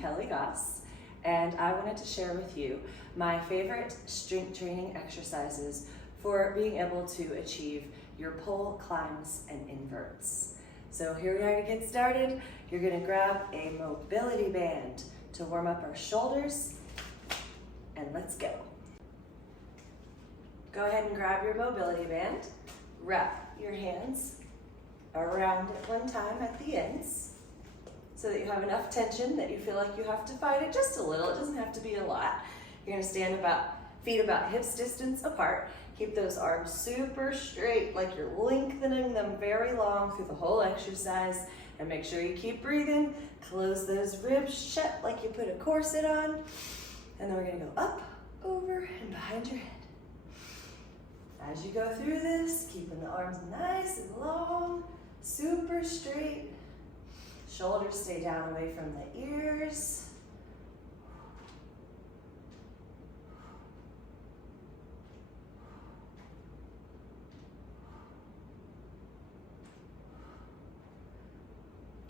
Kelly Goss, and I wanted to share with you my favorite strength training exercises for being able to achieve your pole climbs and inverts. So here we are to get started. You're gonna grab a mobility band to warm up our shoulders, and let's go. Go ahead and grab your mobility band. Wrap your hands around at one time at the ends so that you have enough tension that you feel like you have to fight it just a little. It doesn't have to be a lot. You're gonna stand feet about hips distance apart. Keep those arms super straight, like you're lengthening them very long through the whole exercise. And make sure you keep breathing. Close those ribs shut like you put a corset on. And then we're gonna go up, over, and behind your head. As you go through this, keeping the arms nice and long, super straight. Shoulders stay down away from the ears.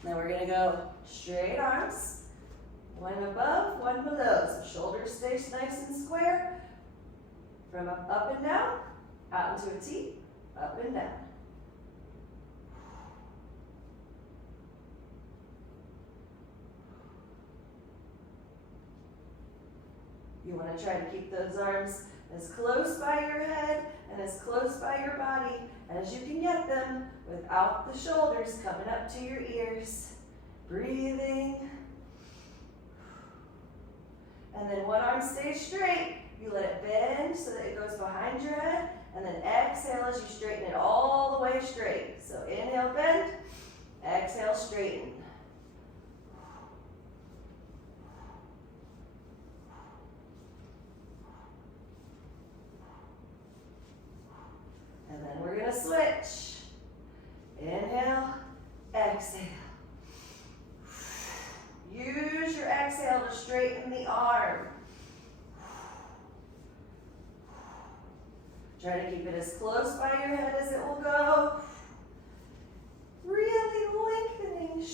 Now we're gonna go straight arms, one above, one below. So shoulders stay nice and square. From up and down, out into a T, up and down. You want to try to keep those arms as close by your head and as close by your body as you can get them without the shoulders coming up to your ears. Breathing. And then one arm stays straight. You let it bend so that it goes behind your head. And then exhale as you straighten it all the way straight. So inhale, bend. Exhale, straighten. And then we're gonna switch. Inhale, exhale. Use your exhale to straighten the arm. Try to keep it as close by your head as it will go. Really lengthening.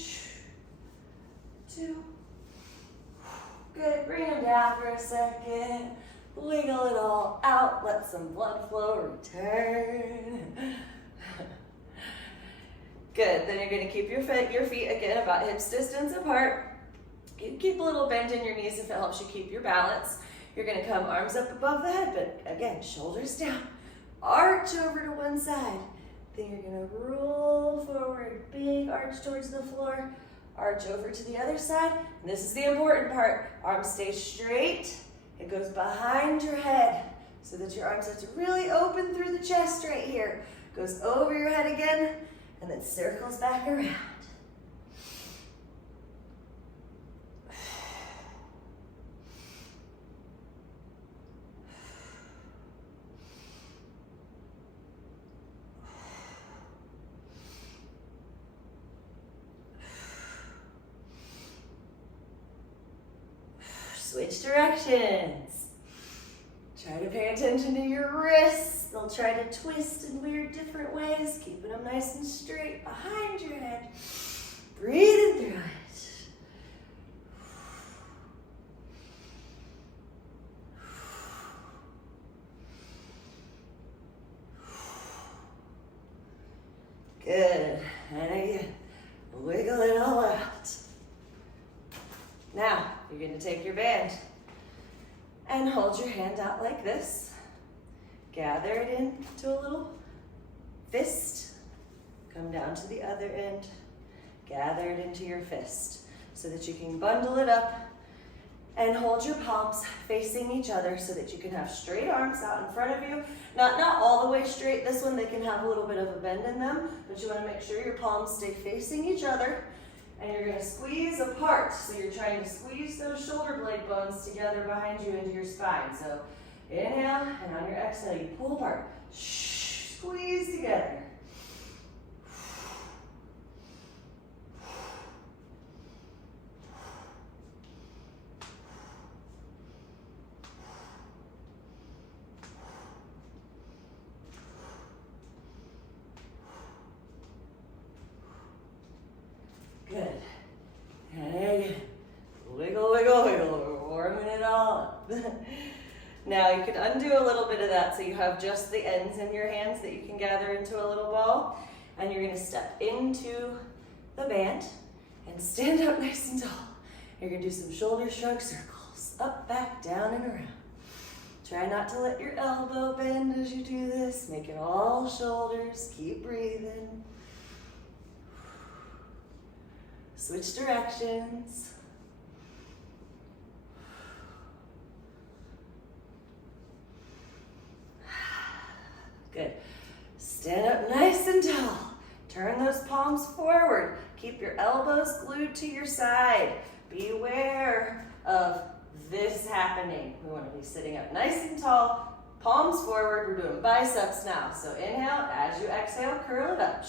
2. Good, bring them down for a second. Wiggle it all out, let some blood flow return. Good, then you're gonna keep your feet again about hips distance apart. You can keep a little bend in your knees if it helps you keep your balance. You're gonna come arms up above the head, but again, shoulders down. Arch over to one side. Then you're gonna roll forward, big arch towards the floor. Arch over to the other side. And this is the important part. Arms stay straight. It goes behind your head so that your arms have to really open through the chest right here. Goes over your head again and then circles back around. Switch directions. Try to pay attention to your wrists. They'll try to twist in weird different ways, keeping them nice and straight behind your head. Breathing through it. Good. And again, wiggle it all out. Now, you're going to take your band and hold your hand out like this. Gather it into a little fist. Come down to the other end. Gather it into your fist so that you can bundle it up and hold your palms facing each other so that you can have straight arms out in front of you. Not all the way straight. This one, they can have a little bit of a bend in them, but you want to make sure your palms stay facing each other. And you're going to squeeze apart. So you're trying to squeeze those shoulder blade bones together behind you into your spine. So inhale, and on your exhale, you pull apart. Squeeze together. Good. And wiggle Now you can undo a little bit of that so you have just the ends in your hands that you can gather into a little ball. And you're gonna step into the band and stand up nice and tall. You're gonna do some shoulder shrug circles, up, back, down, and around. Try not to let your elbow bend as you do this. Make it all shoulders, keep breathing. Switch directions. Good. Stand up nice and tall. Turn those palms forward. Keep your elbows glued to your side. Be aware of this happening. We want to be sitting up nice and tall, palms forward. We're doing biceps now. So inhale, as you exhale, curl it up.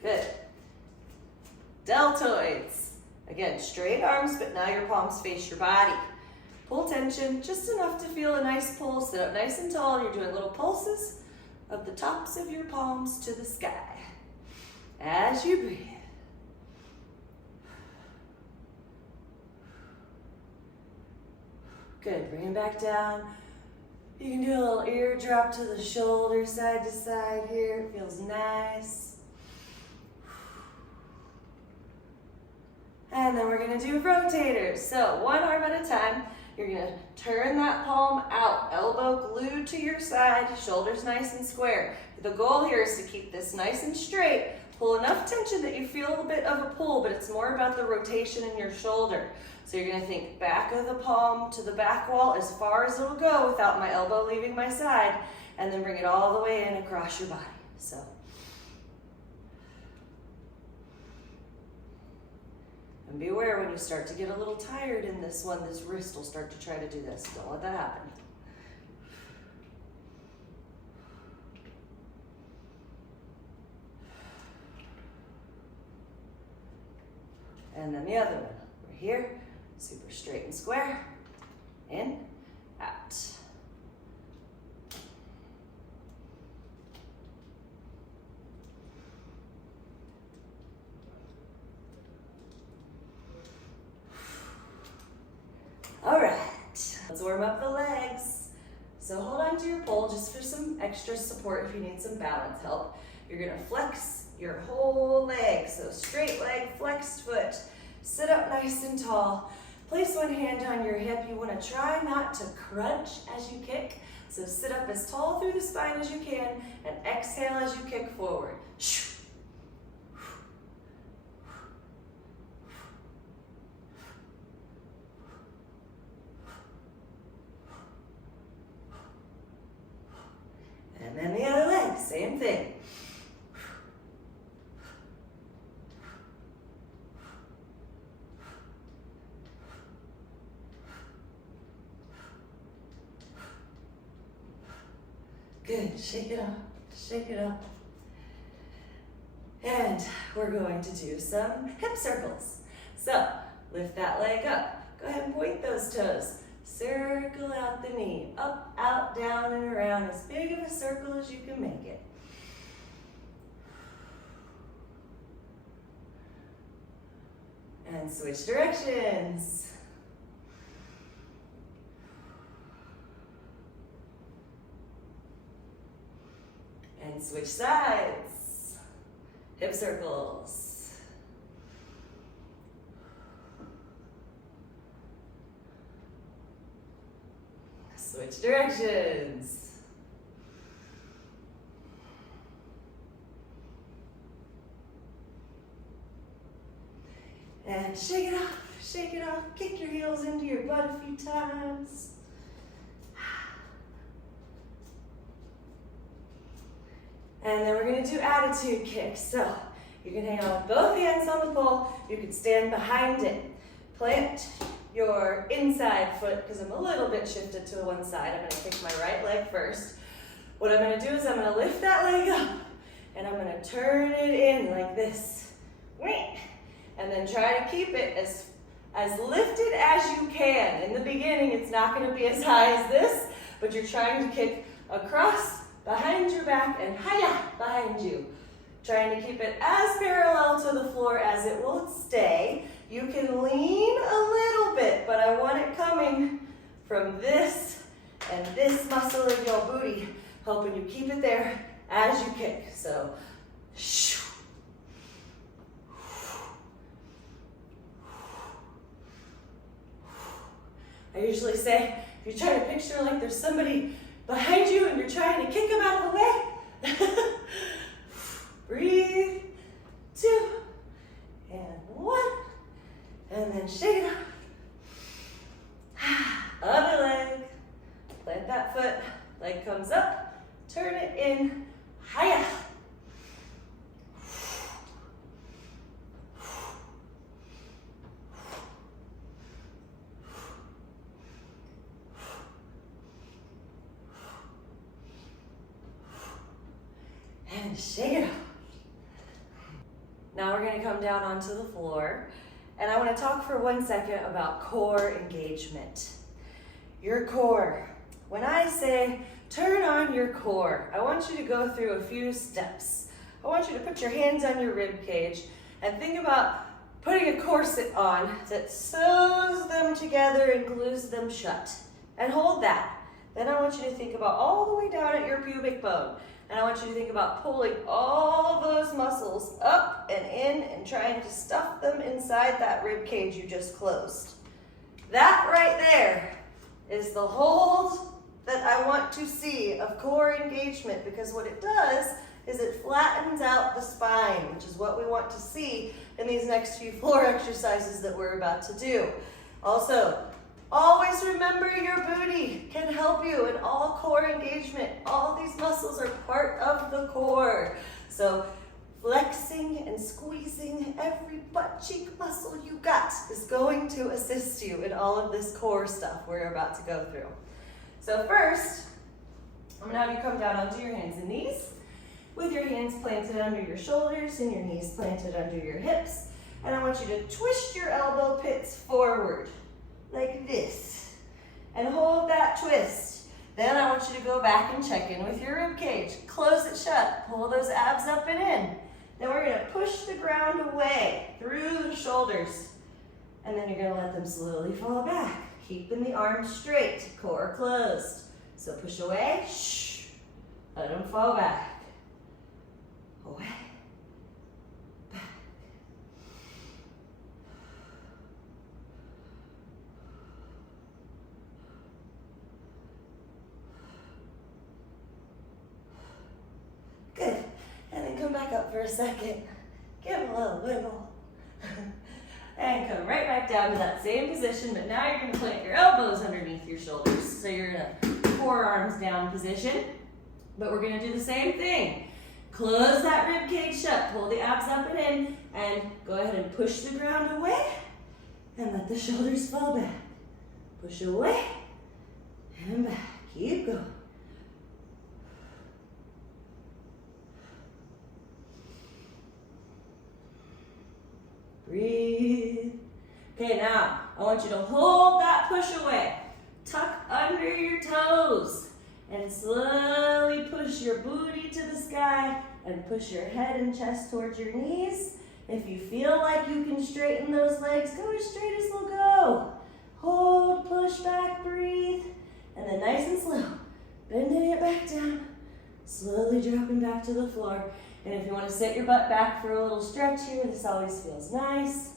Good. Deltoids. Again, straight arms, but now your palms face your body. Pull tension, just enough to feel a nice pull. Sit up nice and tall. You're doing little pulses of the tops of your palms to the sky. As you breathe. Good, bring it back down. You can do a little ear drop to the shoulder, side to side here. It feels nice. And then we're gonna do rotators. So one arm at a time, you're gonna turn that palm out, elbow glued to your side, shoulders nice and square. The goal here is to keep this nice and straight. Pull enough tension that you feel a bit of a pull, but it's more about the rotation in your shoulder. So you're gonna think back of the palm to the back wall as far as it'll go without my elbow leaving my side, and then bring it all the way in across your body. So. And be aware when you start to get a little tired in this one, this wrist will start to try to do this. Don't let that happen. And then the other one. We're here, super straight and square. In, out. All right, let's warm up the legs. So hold on to your pole just for some extra support if you need some balance help. You're gonna flex your whole leg. So straight leg, flexed foot. Sit up nice and tall. Place one hand on your hip. You wanna try not to crunch as you kick. So sit up as tall through the spine as you can and exhale as you kick forward. And then the other leg, same thing. Good, shake it up, shake it up. And we're going to do some hip circles. So lift that leg up. Go ahead and point those toes. Circle out the knee, up, out, down, and around, as big of a circle as you can make it. And switch directions. And switch sides. Hip circles. Switch directions. And shake it off, kick your heels into your butt a few times. And then we're gonna do attitude kicks. So you can hang on with both hands on the pole. You can stand behind it. Plant your inside foot, because I'm a little bit shifted to one side. I'm gonna kick my right leg first. What I'm gonna do is I'm gonna lift that leg up and I'm gonna turn it in like this. And then try to keep it as as lifted as you can. In the beginning, it's not going to be as high as this, but you're trying to kick across, behind your back, and hiya, behind you. Trying to keep it as parallel to the floor as it will stay. You can lean a little bit, but I want it coming from this and this muscle of your booty, helping you keep it there as you kick. So, I usually say, if you try to picture like there's somebody behind you and you're trying to kick them out of the way, breathe, 2, and 1, and then shake it up. Other leg, plant that foot, leg comes up, turn it in, hiya. And shake it up. Now we're going to come down onto the floor, and I want to talk for 1 second about core engagement. Your core. When I say turn on your core, I want you to go through a few steps. I want you to put your hands on your rib cage and think about putting a corset on that sews them together and glues them shut. And hold that. Then I want you to think about all the way down at your pubic bone. And I want you to think about pulling all those muscles up and in and trying to stuff them inside that rib cage you just closed. That right there is the hold that I want to see of core engagement, because what it does is it flattens out the spine, which is what we want to see in these next few floor exercises that we're about to do. Also, always remember your booty can help you in all core engagement. All these muscles are part of the core. So flexing and squeezing every butt cheek muscle you got is going to assist you in all of this core stuff we're about to go through. So first, I'm gonna have you come down onto your hands and knees with your hands planted under your shoulders and your knees planted under your hips. And I want you to twist your elbow pits forward, like this, and hold that twist. Then I want you to go back and check in with your rib cage. Close it shut, pull those abs up and in. Then we're gonna push the ground away through the shoulders, and then you're gonna let them slowly fall back, keeping the arms straight, core closed. So push away, shh, let them fall back, away. Good. And then come back up for a second. Give them a little wiggle. And come right back down to that same position, but now you're going to plant your elbows underneath your shoulders. So you're in a forearms down position, but we're going to do the same thing. Close that rib cage shut, pull the abs up and in, and go ahead and push the ground away, and let the shoulders fall back. Push away, and back. Keep going. Breathe. Okay, now I want you to hold that push away. Tuck under your toes and slowly push your booty to the sky and push your head and chest towards your knees. If you feel like you can straighten those legs, go as straight as they'll go. Hold, push back, breathe, and then nice and slow, bending it back down, slowly dropping back to the floor. And if you want to set your butt back for a little stretch here, this always feels nice.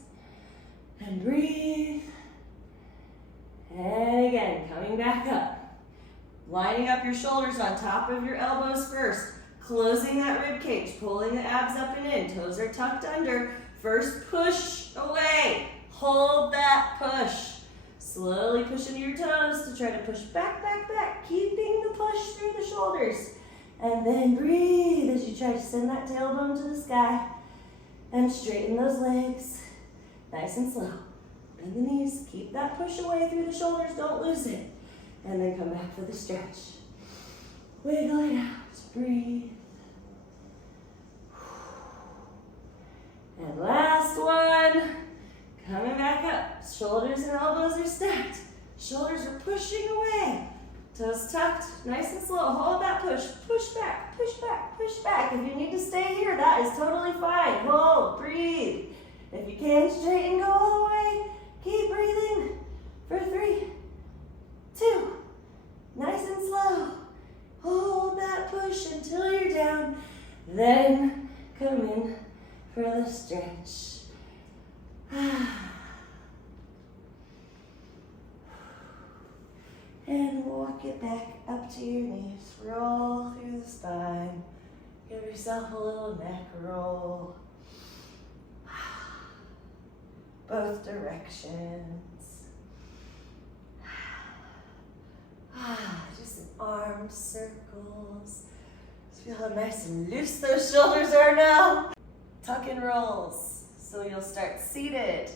And breathe. And again, coming back up. Lining up your shoulders on top of your elbows first. Closing that rib cage, pulling the abs up and in. Toes are tucked under. First, push away. Hold that push. Slowly push into your toes to try to push back, back, back. Keeping the push through the shoulders. And then breathe as you try to send that tailbone to the sky. And straighten those legs. Nice and slow. Bend the knees. Keep that push away through the shoulders. Don't lose it. And then come back for the stretch. Wiggle it out. Breathe. And last one. Coming back up. Shoulders and elbows are stacked. Shoulders are pushing away. Toes tucked, nice and slow. Hold that push. Push back, push back, push back. If you need to stay here, that is totally fine. Hold, breathe. If you can't straighten, go all the way. Keep breathing for 3, 2. Nice and slow. Hold that push until you're down. Then come in for the stretch. And walk it back up to your knees. Roll through the spine. Give yourself a little neck roll. Both directions. Just some arm circles. Just feel how nice and loose those shoulders are now. Tuck and rolls. So you'll start seated.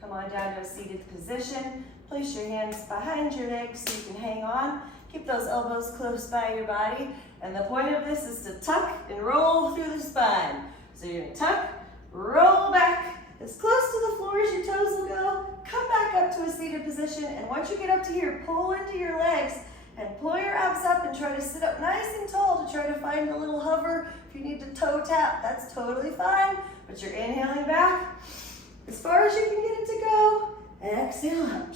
Come on down to a seated position. Place your hands behind your legs so you can hang on. Keep those elbows close by your body. And the point of this is to tuck and roll through the spine. So you're gonna tuck, roll back, as close to the floor as your toes will go. Come back up to a seated position. And once you get up to here, pull into your legs and pull your abs up and try to sit up nice and tall to try to find a little hover. If you need to toe tap, that's totally fine. But you're inhaling back as far as you can get it to go. Exhale up.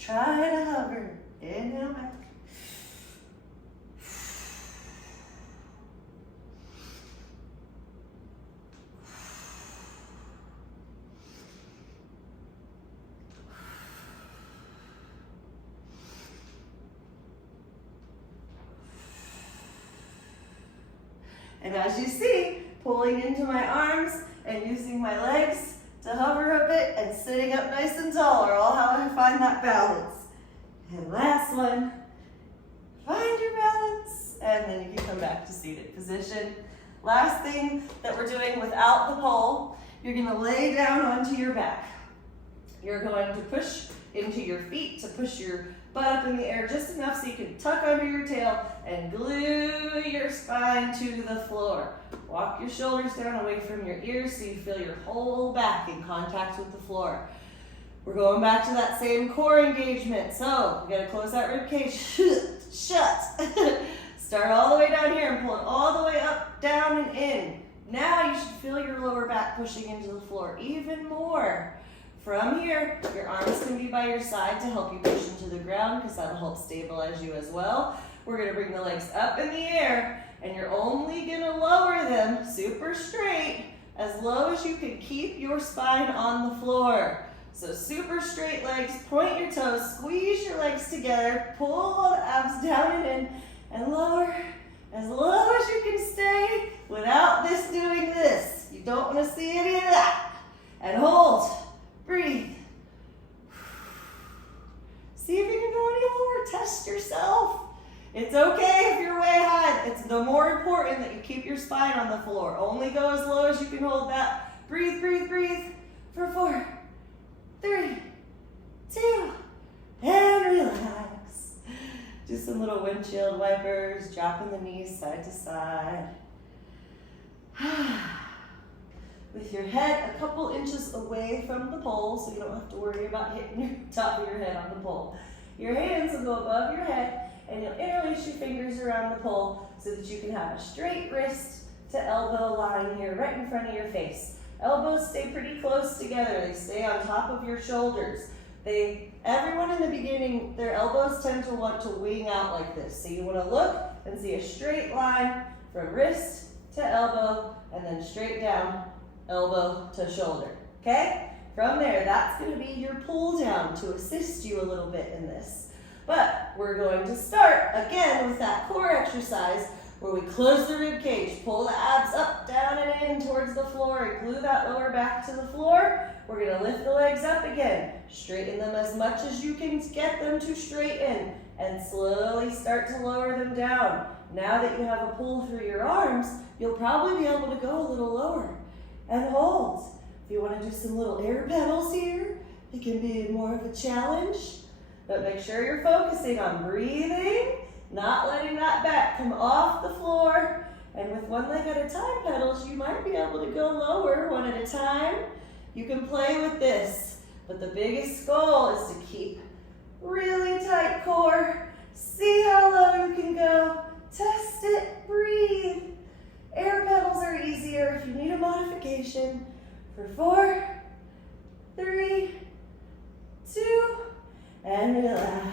Try to hover. Inhale back. And as you see, pulling into my arms and using my legs to hover a bit and sitting up nice and tall are all how I find that balance. And last one, find your balance, and then you can come back to seated position. Last thing that we're doing without the pole, you're gonna lay down onto your back. You're going to push into your feet to push your butt up in the air just enough so you can tuck under your tail and glue your spine to the floor. Walk your shoulders down away from your ears so you feel your whole back in contact with the floor. We're going back to that same core engagement. So you gotta close that rib cage shut. Start all the way down here and pull it all the way up, down, and in. Now you should feel your lower back pushing into the floor even more. From here, your arms can be by your side to help you push into the ground because that'll help stabilize you as well. We're gonna bring the legs up in the air and you're only gonna lower them super straight as low as you can keep your spine on the floor. So super straight legs, point your toes, squeeze your legs together, pull the abs down and in, and lower as low as you can stay without this doing this. You don't wanna see any of that. And hold. Breathe. See if you can go any lower. Test yourself. It's okay if you're way high. It's the more important that you keep your spine on the floor. Only go as low as you can hold that. Breathe, breathe, breathe for 4, 3, 2, and relax. Do some little windshield wipers, dropping the knees side to side. With your head a couple inches away from the pole so you don't have to worry about hitting your top of your head on the pole. Your hands will go above your head and you'll interlace your fingers around the pole so that you can have a straight wrist to elbow line here right in front of your face. Elbows stay pretty close together. They stay on top of your shoulders. Everyone in the beginning, their elbows tend to want to wing out like this. So you want to look and see a straight line from wrist to elbow and then straight down, elbow to shoulder, okay? From there, that's gonna be your pull down to assist you a little bit in this. But we're going to start again with that core exercise where we close the rib cage, pull the abs up, down, and in towards the floor, and glue that lower back to the floor. We're gonna lift the legs up again, straighten them as much as you can get them to straighten, and slowly start to lower them down. Now that you have a pull through your arms, you'll probably be able to go a little lower. And hold. If you want to do some little air pedals here, it can be more of a challenge, but make sure you're focusing on breathing, not letting that back come off the floor, and with one leg at a time pedals, you might be able to go lower one at a time. You can play with this. But the biggest goal is to keep really tight core. See how low you can go. Test it, breathe. Air pedals are easier if you need a modification. For 4, 3, 2, and relax.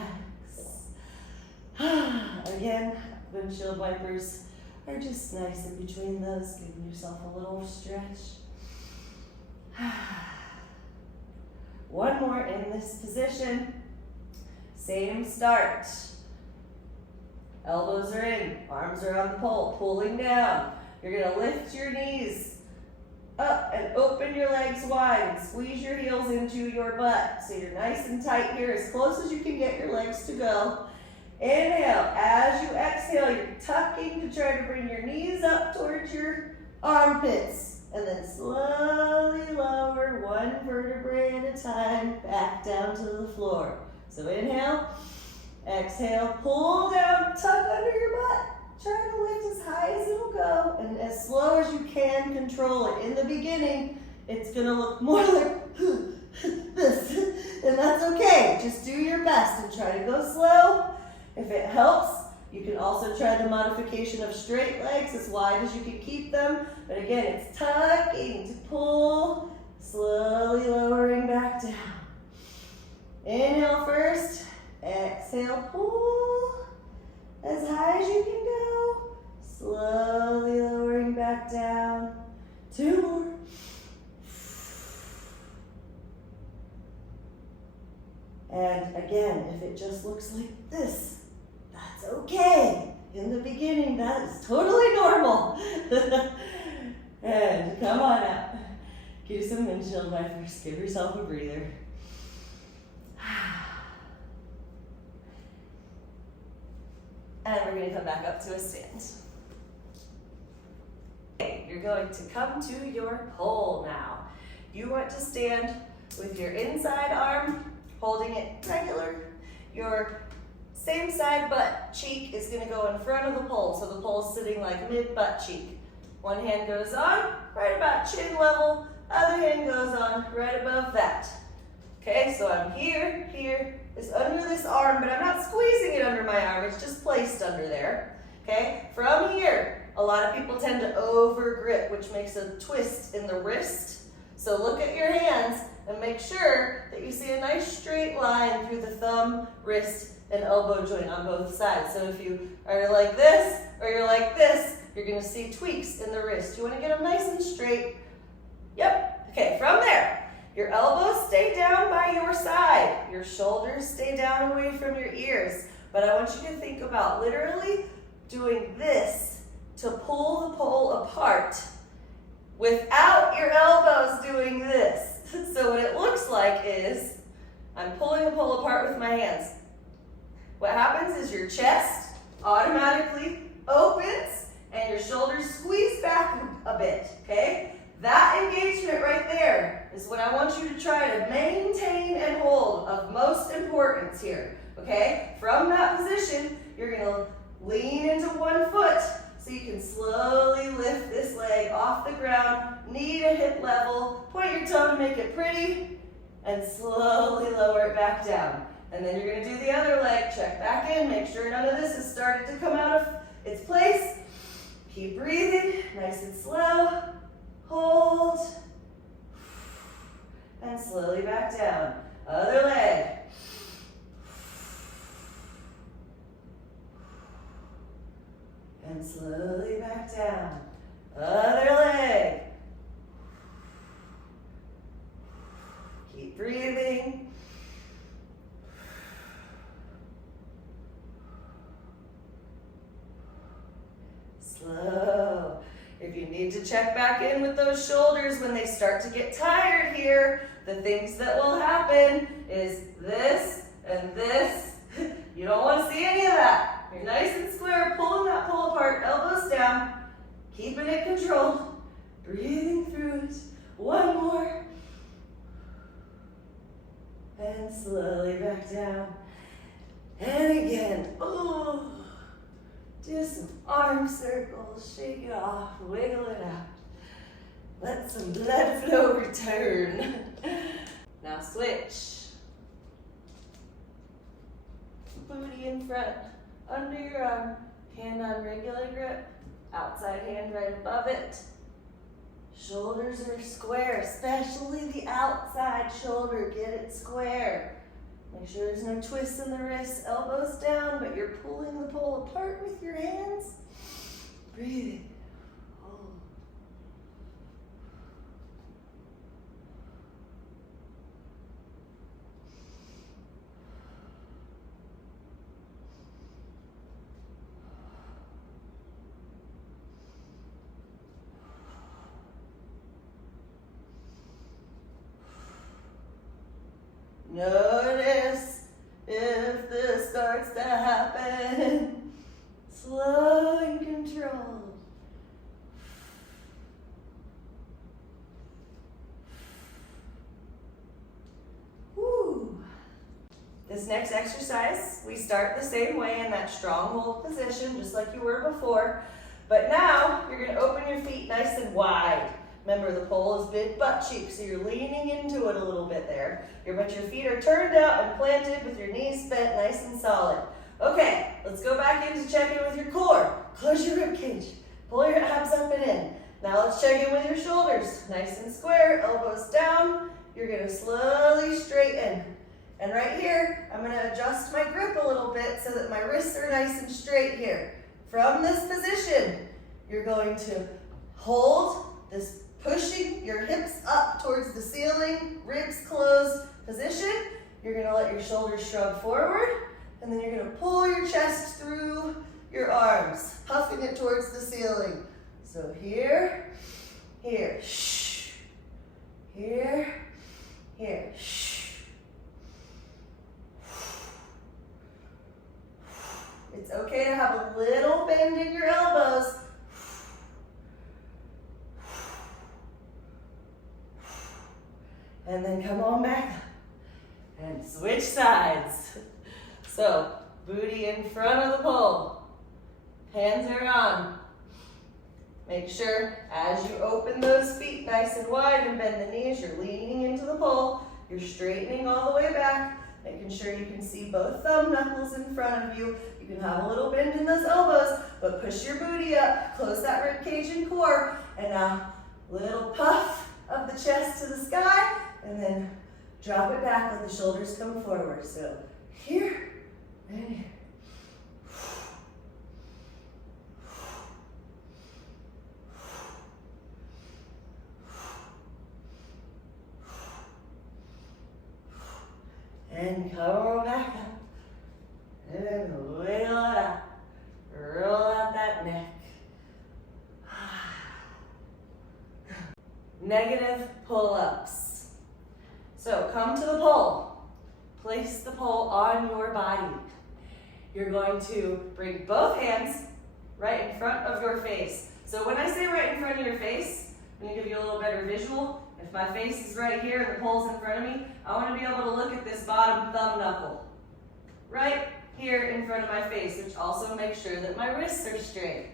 Again, windshield wipers are just nice in between those, giving yourself a little stretch. One more in this position. Same start. Elbows are in, arms are on the pole, pulling down. You're gonna lift your knees up and open your legs wide and squeeze your heels into your butt. So you're nice and tight here, as close as you can get your legs to go. Inhale. As you exhale, you're tucking to try to bring your knees up towards your armpits. And then slowly lower one vertebrae at a time back down to the floor. So inhale, exhale, pull down, tuck under your butt. Try to lift as high as it'll go and as slow as you can control it. In the beginning, it's gonna look more like this, and that's okay. Just do your best and try to go slow. If it helps, you can also try the modification of straight legs as wide as you can keep them. But again, it's tucking to pull, slowly lowering back down. Inhale first, exhale, pull as high as you can go, slowly lowering back down. 2 more. And again, if it just looks like this, that's okay. In the beginning, that is totally normal. And come on up. Do some windshield wipers. Give yourself a breather. And we're going to come back up to a stand. Okay, you're going to come to your pole now. You want to stand with your inside arm holding it regular. Your same side butt cheek is going to go in front of the pole, so the pole's sitting like mid-butt cheek. One hand goes on right about chin level, other hand goes on right above that. Okay, so I'm here, is under this arm, but I'm not squeezing it under my arm, it's just placed under there. Okay, from here, a lot of people tend to over grip, which makes a twist in the wrist. So look at your hands and make sure that you see a nice straight line through the thumb, wrist, and elbow joint on both sides. So if you are like this or you're like this, you're gonna see tweaks in the wrist. You wanna get them nice and straight. Yep, okay, from there, your elbows stay down by your side. Your shoulders stay down away from your ears. But I want you to think about literally doing this to pull the pole apart without your elbows doing this. So what it looks like is I'm pulling the pole apart with my hands. What happens is your chest automatically opens and your shoulders squeeze back a bit, okay? That engagement right there is what I want you to try to maintain and hold, of most importance here, okay? From that position, you're gonna lean into one foot so you can slowly lift this leg off the ground, knee to hip level, point your toe to make it pretty, and slowly lower it back down. And then you're gonna do the other leg, check back in, make sure none of this has started to come out of its place. Keep breathing, nice and slow. Hold, and slowly back down. Other leg. And slowly back down. Other leg. Keep breathing. Slow. If you need to check back in with those shoulders when they start to get tired here, the things that will happen is this and this. You don't want to see any of that. You're nice and square, pulling that pole apart, elbows down, keeping it controlled, breathing through it. One more. And slowly back down. And again. Oh. Do some arm circles, shake it off, wiggle it out. Let some blood flow return. Now switch. Booty in front, under your arm, hand on regular grip, outside hand right above it. Shoulders are square, especially the outside shoulder, get it square. Make sure there's no twists in the wrists, elbows down, but you're pulling the pole apart with your hands. Breathe. Notice if this starts to happen. Slow and controlled. Woo. This next exercise, we start the same way in that stronghold position, just like you were before. But now, you're going to open your feet nice and wide. Remember, the pole is mid butt cheek, so you're leaning into it a little bit there. But your feet are turned out and planted with your knees bent nice and solid. Okay, let's go back in to check in with your core. Close your rib cage. Pull your abs up and in. Now let's check in with your shoulders. Nice and square, elbows down. You're going to slowly straighten. And right here, I'm going to adjust my grip a little bit so that my wrists are nice and straight here. From this position, you're going to hold this pushing your hips up towards the ceiling, ribs closed position. You're going to let your shoulders shrug forward, and then you're going to pull your chest through your arms, puffing it towards the ceiling. So here, here, shh. Here, here, shh. It's okay to have a little bend in your elbows. And then come on back up and switch sides. So, booty in front of the pole. Hands are on. Make sure as you open those feet nice and wide and bend the knees, you're leaning into the pole. You're straightening all the way back, making sure you can see both thumb knuckles in front of you. You can have a little bend in those elbows, but push your booty up, close that rib cage and core, and now little puff of the chest to the sky, and then drop it back, let the shoulders come forward. So here and here. And come on back up. And wiggle it out. Roll out that neck. Negative pull-ups. So come to the pole. Place the pole on your body. You're going to bring both hands right in front of your face. So when I say right in front of your face, I'm going to give you a little better visual. If my face is right here and the pole's in front of me, I want to be able to look at this bottom thumb knuckle. Right here in front of my face, which also makes sure that my wrists are straight.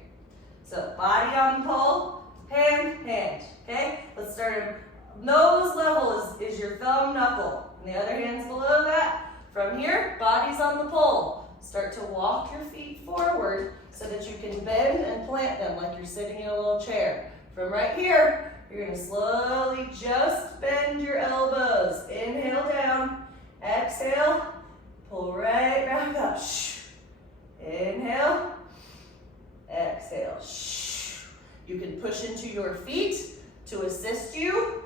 So body on the pole, hand, hand. Okay? Let's start at nose level is your thumb knuckle. And the other hand's below that. From here, body's on the pole. Start to walk your feet forward so that you can bend and plant them like you're sitting in a little chair. From right here, you're going to slowly just bend your elbows. Inhale down. Exhale. Pull right back up. Shh. Inhale. Exhale. Shh. You can push into your feet to assist you.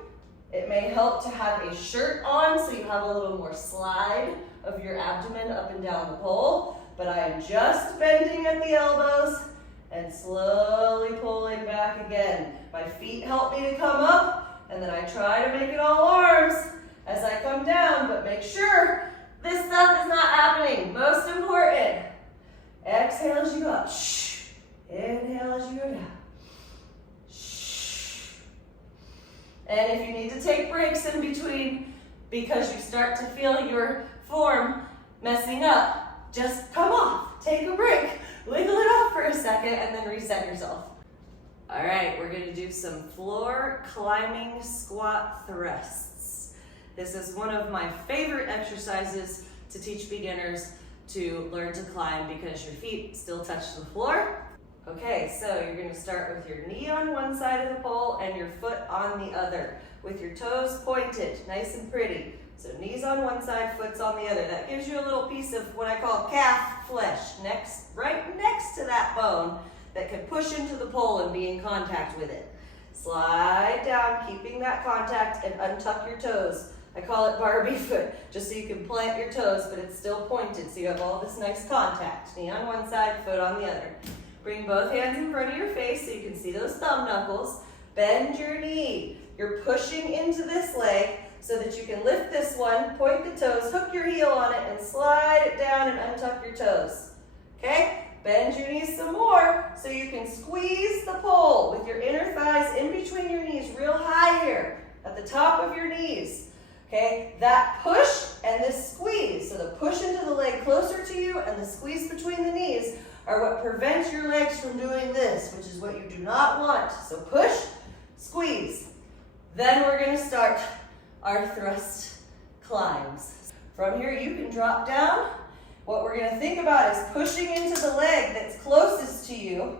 It may help to have a shirt on so you have a little more slide of your abdomen up and down the pole. But I am just bending at the elbows and slowly pulling back again. My feet help me to come up, and then I try to make it all arms as I come down, but make sure this stuff is not happening. Most important. Exhale as you go up. Shh. Inhale as you go down. Shh. And if you need to take breaks in between because you start to feel your form messing up, just come off. Take a break. Wiggle it off for a second and then reset yourself. All right, we're gonna do some floor climbing squat thrusts. This is one of my favorite exercises to teach beginners to learn to climb because your feet still touch the floor. Okay, so you're going to start with your knee on one side of the pole and your foot on the other, with your toes pointed, nice and pretty. So knees on one side, foot's on the other. That gives you a little piece of what I call calf flesh, right next to that bone that can push into the pole and be in contact with it. Slide down, keeping that contact, and untuck your toes. I call it Barbie foot, just so you can plant your toes, but it's still pointed, so you have all this nice contact. Knee on one side, foot on the other. Bring both hands in front of your face so you can see those thumb knuckles. Bend your knee. You're pushing into this leg so that you can lift this one, point the toes, hook your heel on it, and slide it down and untuck your toes. Okay? Bend your knees some more so you can squeeze the pole with your inner thighs in between your knees, real high here, at the top of your knees. Okay? That push and this squeeze, so the push into the leg closer to you and the squeeze between the knees, are what prevents your legs from doing this, which is what you do not want. So push, squeeze. Then we're going to start our thrust climbs. From here you can drop down. What we're going to think about is pushing into the leg that's closest to you.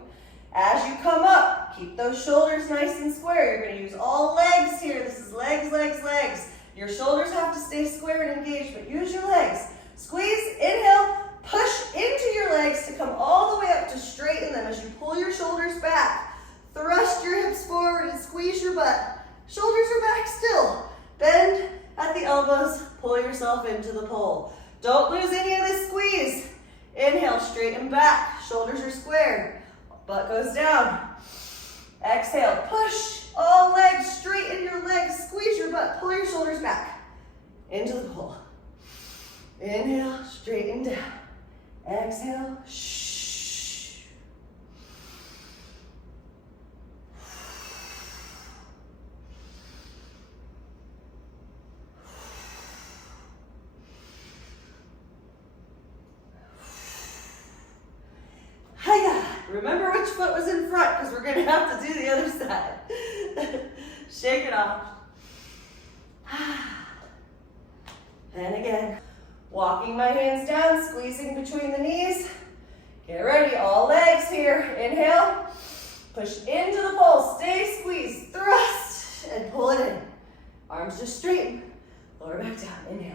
As you come up, keep those shoulders nice and square. You're going to use all legs here. This is legs, legs, legs. Your shoulders have to stay square and engaged, but use your legs. Squeeze, inhale, push into your legs to come all the way up to straighten them as you pull your shoulders back. Thrust your hips forward and squeeze your butt. Shoulders are back still. Bend at the elbows, pull yourself into the pole. Don't lose any of this squeeze. Inhale, straighten back. Shoulders are squared. Butt goes down. Exhale, push all legs, straighten your legs, squeeze your butt, pull your shoulders back into the pole. Inhale, straighten down. Exhale, shh. Hiya! Remember which foot was in front because we're going to have to do the other side. Shake it off. And again. Walking my hands down, squeezing between the knees. Get ready, all legs here. Inhale, push into the pole, stay squeezed, thrust, and pull it in. Arms just straighten, lower back down, inhale.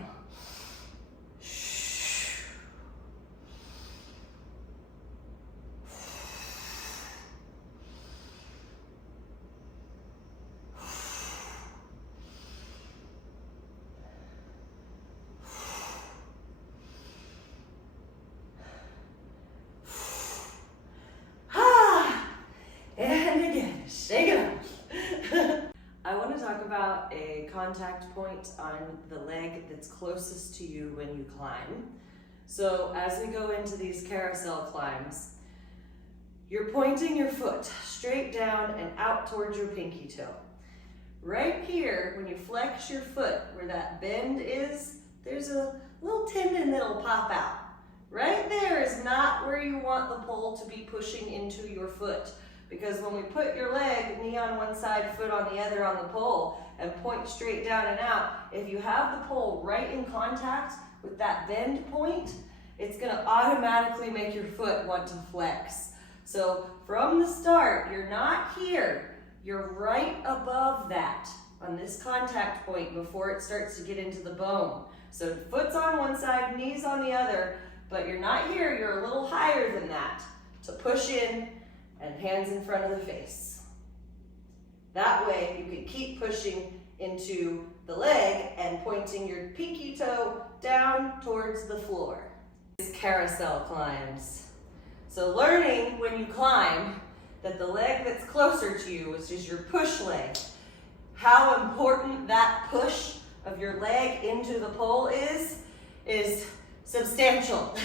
About a contact point on the leg that's closest to you when you climb. So as we go into these carousel climbs, you're pointing your foot straight down and out towards your pinky toe. Right here, when you flex your foot where that bend is, there's a little tendon that'll pop out. Right there is not where you want the pole to be pushing into your foot. Because when we put your leg, knee on one side, foot on the other on the pole, and point straight down and out, if you have the pole right in contact with that bend point, it's going to automatically make your foot want to flex. So from the start, you're not here. You're right above that on this contact point before it starts to get into the bone. So foot's on one side, knees on the other, but you're not here. You're a little higher than that to push in and hands in front of the face. That way you can keep pushing into the leg and pointing your pinky toe down towards the floor. These carousel climbs. So learning when you climb that the leg that's closer to you, which is your push leg, how important that push of your leg into the pole is substantial.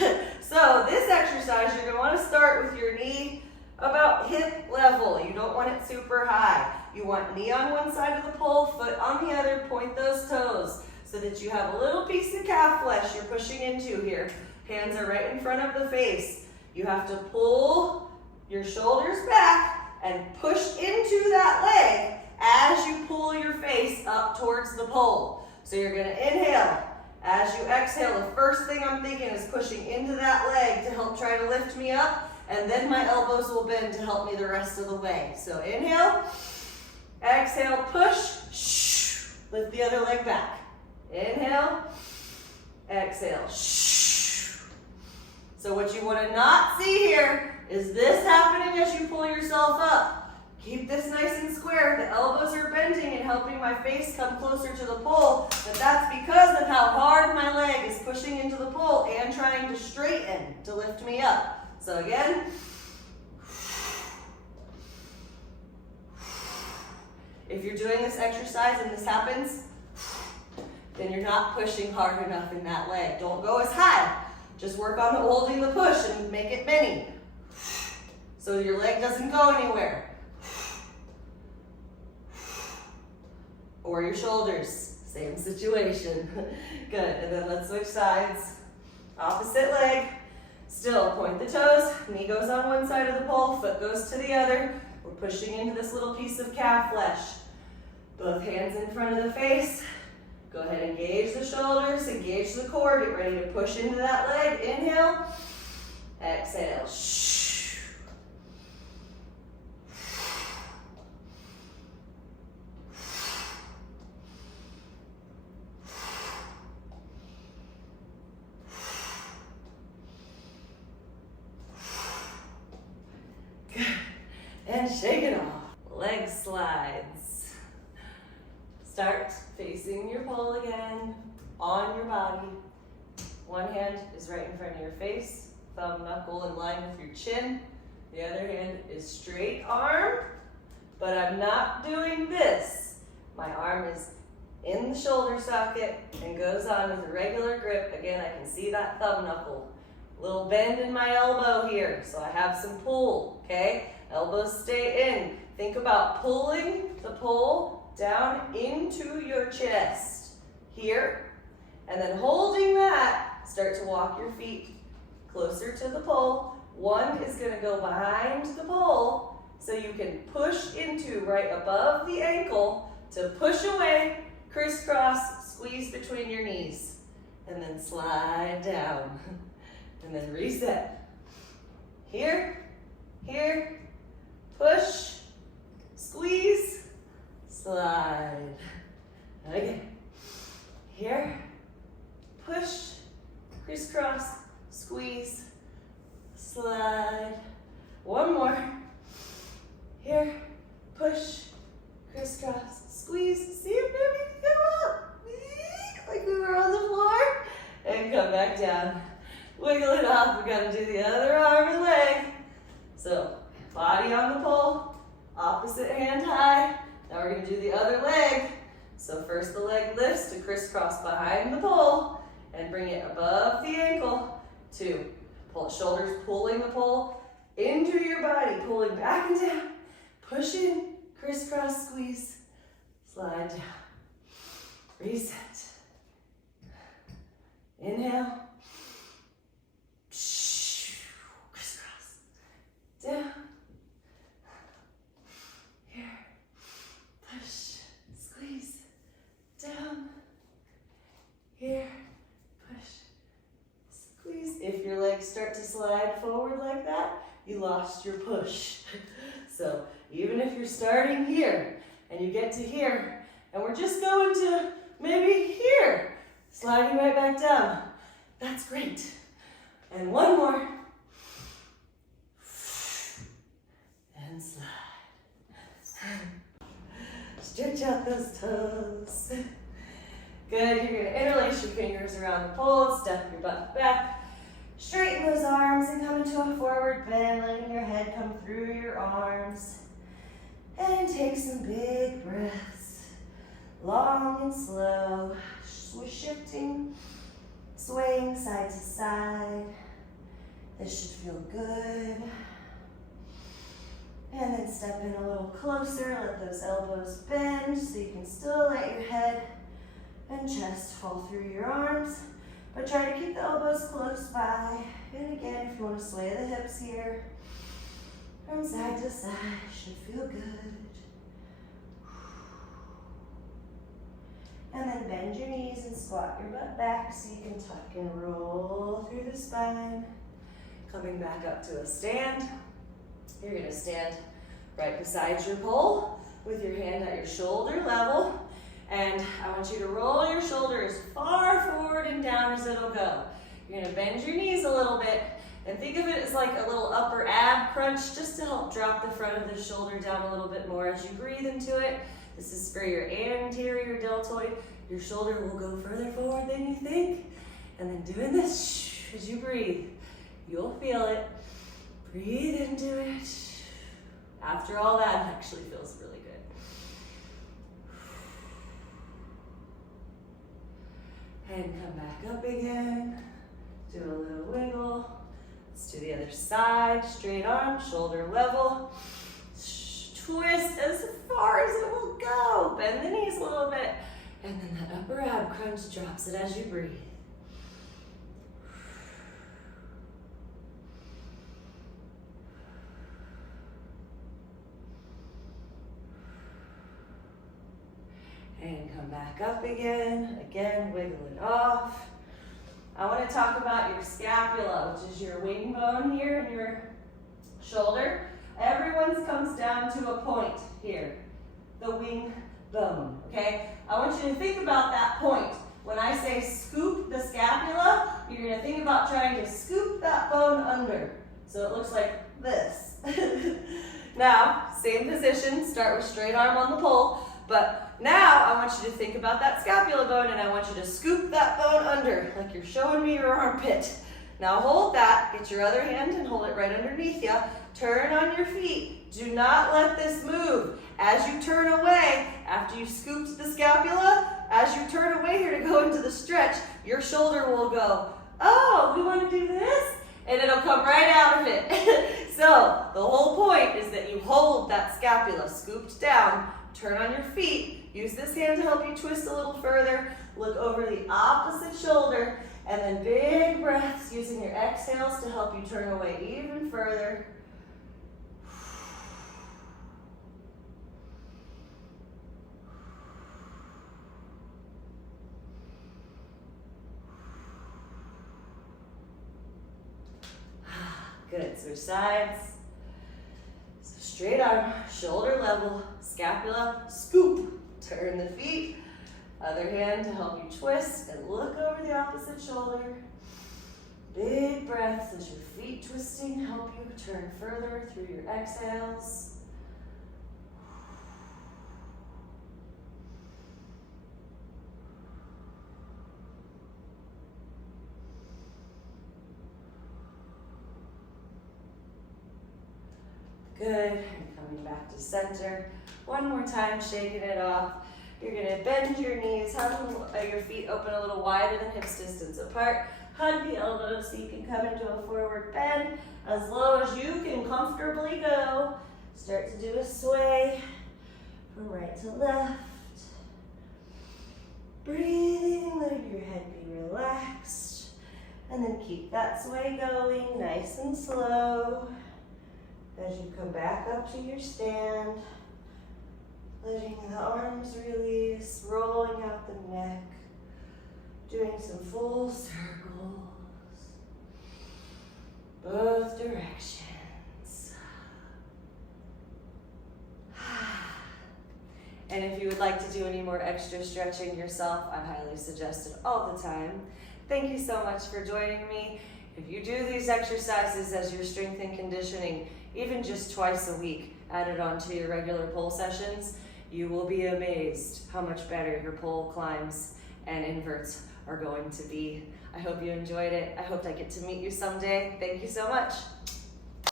So this exercise, you're going to want to start with your knee about hip level. You don't want it super high. You want knee on one side of the pole, foot on the other, point those toes so that you have a little piece of calf flesh you're pushing into here. Hands are right in front of the face. You have to pull your shoulders back and push into that leg as you pull your face up towards the pole. So you're gonna inhale. As you exhale, the first thing I'm thinking is pushing into that leg to help try to lift me up, and then my elbows will bend to help me the rest of the way. So inhale, exhale, push, lift the other leg back. Inhale, exhale, So what you want to not see here is this happening as you pull yourself up. Keep this nice and square. The elbows are bending and helping my face come closer to the pole, but that's because of how hard my leg is pushing into the pole and trying to straighten to lift me up. So again, if you're doing this exercise and this happens, then you're not pushing hard enough in that leg. Don't go as high. Just work on holding the push and make it mini, so your leg doesn't go anywhere. Or your shoulders, same situation. Good, and then let's switch sides. Opposite leg, still point the toes, knee goes on one side of the pole, foot goes to the other. We're pushing into this little piece of calf flesh. Both hands in front of the face. Go ahead and engage the shoulders, engage the core, get ready to push into that leg. Inhale, exhale. Good. And shake it off. Leg slides. Start facing your pole again, on your body. One hand is right in front of your face, thumb knuckle in line with your chin. The other hand is straight arm, but I'm not doing this. My arm is in the shoulder socket and goes on with a regular grip. Again, I can see that thumb knuckle. Little bend in my elbow here, so I have some pull, okay? Elbows stay in. Think about pulling the pole down into your chest here, and then holding that, start to walk your feet closer to the pole. One is going to go behind the pole so you can push into right above the ankle to push away, crisscross, squeeze between your knees, and then slide down, and then reset. Here, here, push, squeeze, slide. Again. Here, push, crisscross, squeeze, slide. One more. Here, push, crisscross, squeeze. See if maybe you can go up. Like we were on the floor. And come back down. Wiggle it off. We gotta do the other arm and leg. So, body on the pole, opposite hand high. Now we're gonna do the other leg. So first the leg lifts to crisscross behind the pole and bring it above the ankle to pull shoulders, pulling the pole into your body, pulling back and down, push in, crisscross, squeeze, slide down, reset. Inhale, crisscross, down. Down, here, push, squeeze. If your legs start to slide forward like that, you lost your push. So even if you're starting here and you get to here, and we're just going to maybe here, sliding right back down, that's great. And one more, and slide. Stretch out those toes. Good, you're gonna interlace your fingers around the pole, step your butt back, straighten those arms and come into a forward bend, letting your head come through your arms. And take some big breaths, long and slow. We're shifting, swaying side to side. This should feel good. And then step in a little closer, let those elbows bend so you can still let your head and chest fall through your arms, but try to keep the elbows close by. And again, if you want to sway the hips here, from side to side, should feel good. And then bend your knees and squat your butt back so you can tuck and roll through the spine. Coming back up to a stand. You're gonna stand right beside your pole with your hand at your shoulder level. And I want you to roll your shoulder as far forward and down as it'll go. You're gonna bend your knees a little bit and think of it as like a little upper ab crunch just to help drop the front of the shoulder down a little bit more as you breathe into it. This is for your anterior deltoid. Your shoulder will go further forward than you think. And then doing this as you breathe, you'll feel it. Breathe into it. After all that, it actually feels really good. And come back up again. Do a little wiggle. Let's do the other side. Straight arm, shoulder level. Twist as far as it will go. Bend the knees a little bit. And then that upper ab crunch drops it as you breathe. And come back up again. Again, wiggle it off. I want to talk about your scapula, which is your wing bone here in your shoulder. Everyone's comes down to a point here, the wing bone, okay? I want you to think about that point. When I say scoop the scapula, you're going to think about trying to scoop that bone under. So it looks like this. Now, same position, start with straight arm on the pole, but now I want you to think about that scapula bone and I want you to scoop that bone under, like you're showing me your armpit. Now hold that, get your other hand and hold it right underneath you. Turn on your feet. Do not let this move. As you turn away, after you scooped the scapula, as you turn away here to go into the stretch, your shoulder will go, oh, we want to do this? And it'll come right out of it. So the whole point is that you hold that scapula scooped down, turn on your feet, use this hand to help you twist a little further, look over the opposite shoulder, and then big breaths using your exhales to help you turn away even further. Good, switch sides. So straight arm, shoulder level, scapula, scoop. Turn the feet. Other hand to help you twist and look over the opposite shoulder. Big breaths as your feet twisting help you turn further through your exhales. Good, and coming back to center. One more time, shaking it off. You're gonna bend your knees, have your feet open a little wider than hips distance apart. Hug the elbows so you can come into a forward bend as low as you can comfortably go. Start to do a sway from right to left. Breathing, letting your head be relaxed. And then keep that sway going nice and slow. As you come back up to your stand, letting the arms release, rolling out the neck, doing some full circles, both directions. And if you would like to do any more extra stretching yourself, I highly suggest it all the time. Thank you so much for joining me. If you do these exercises as your strength and conditioning, even just twice a week, added onto your regular pole sessions, you will be amazed how much better your pole climbs and inverts are going to be. I hope you enjoyed it. I hope I get to meet you someday. Thank you so much.